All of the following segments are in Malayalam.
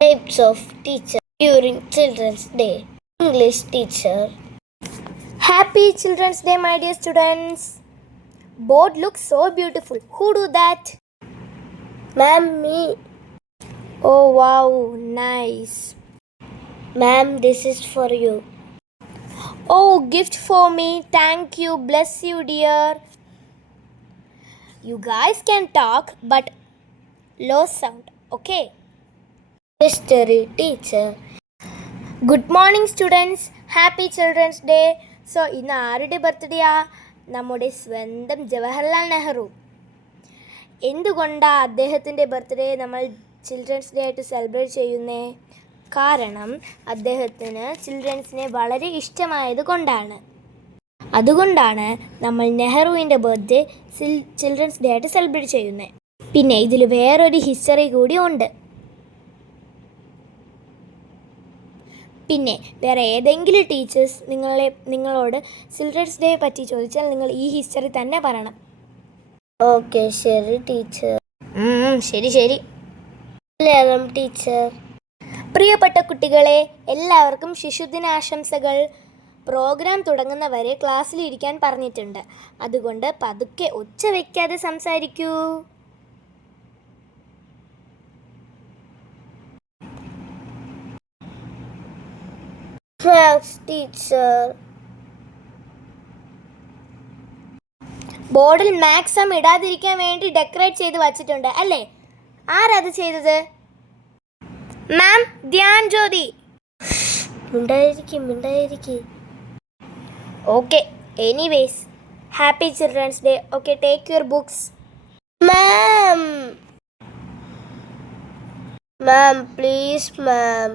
Types of teacher during Children's Day. English teacher. Happy Children's Day, my dear students. Board looks so beautiful. Who do that? Ma'am, me. Oh wow, nice. Ma'am, this is for you. Oh, gift for me. Thank you. Bless you, dear. You guys can talk, but low sound, okay? History teacher. Good morning, students. Happy Children's Day. So, ഇന്ന് ആരുടെ ബർത്ത്ഡേയാ? നമ്മുടെ സ്വന്തം ജവഹർലാൽ നെഹ്റു. എന്തുകൊണ്ടാണ് അദ്ദേഹത്തിൻ്റെ ബർത്ത്ഡേ നമ്മൾ ചിൽഡ്രൻസ് ഡേ ആയിട്ട് സെലിബ്രേറ്റ് ചെയ്യുന്നേ? കാരണം അദ്ദേഹത്തിന് ചിൽഡ്രൻസിനെ വളരെ ഇഷ്ടമായത് കൊണ്ടാണ്. അതുകൊണ്ടാണ് നമ്മൾ നെഹ്റുവിൻ്റെ ബർത്ത്ഡേ ചിൽഡ്രൻസ് ഡേ ആയിട്ട് സെലിബ്രേറ്റ് ചെയ്യുന്നത്. പിന്നെ ഇതിൽ വേറൊരു ഹിസ്റ്ററി കൂടി ഉണ്ട്. പിന്നെ വേറെ ഏതെങ്കിലും ടീച്ചേഴ്സ് നിങ്ങളോട് ചിൽഡ്രൻസ് ഡേ പറ്റി ചോദിച്ചാൽ നിങ്ങൾ ഈ ഹിസ്റ്ററി തന്നെ പറയണം. ഓക്കെ, ശരി ടീച്ചർ. ശരി. മലയാളം ടീച്ചർ. പ്രിയപ്പെട്ട കുട്ടികളെ, എല്ലാവർക്കും ശിശുദിനാശംസകൾ. പ്രോഗ്രാം തുടങ്ങുന്നവരെ ക്ലാസ്സിൽ ഇരിക്കാൻ പറഞ്ഞിട്ടുണ്ട്. അതുകൊണ്ട് പതുക്കെ ഒച്ച വയ്ക്കാതെ സംസാരിക്കൂ. Thanks, teacher. ബോർഡിൽ മാക്സം ഇടാതിരിക്കാൻ വേണ്ടി ഡെക്കറേറ്റ് ചെയ്ത് വച്ചിട്ടുണ്ട് അല്ലേ? ആരത് ചെയ്തത്? മാം, ധ്യാൻ ജ്യോതി. മിണ്ടായിരിക്കും. Okay, anyways, happy children's day. Okay, take your books. Ma'am, please, ma'am.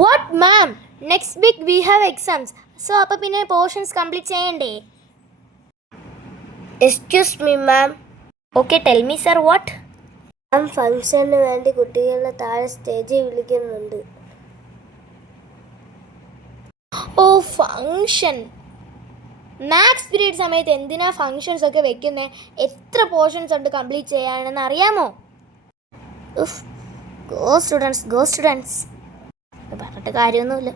What ma'am? Next week we have exams. So അപ്പോൾ പിന്നെ പോർഷൻസ് കംപ്ലീറ്റ് ചെയ്യണ്ടേ? Excuse me, ma'am. Okay, tell me sir, what? Ma'am, ഫംഗ്ഷന് വേണ്ടി കുട്ടികളെ താഴെ സ്റ്റേജിൽ വിളിക്കുന്നുണ്ട്. ഓ, ഫങ്ഷൻ. മാത്സ് പീരീഡ് സമയത്ത് എന്തിനാ ഫങ്ഷൻസ് ഒക്കെ വെക്കുന്നത്? എത്ര പോർഷൻസ് ഉണ്ട് കംപ്ലീറ്റ് ചെയ്യാനെന്ന് അറിയാമോ? Go students. പറഞ്ഞിട്ട് കാര്യമൊന്നുമില്ല.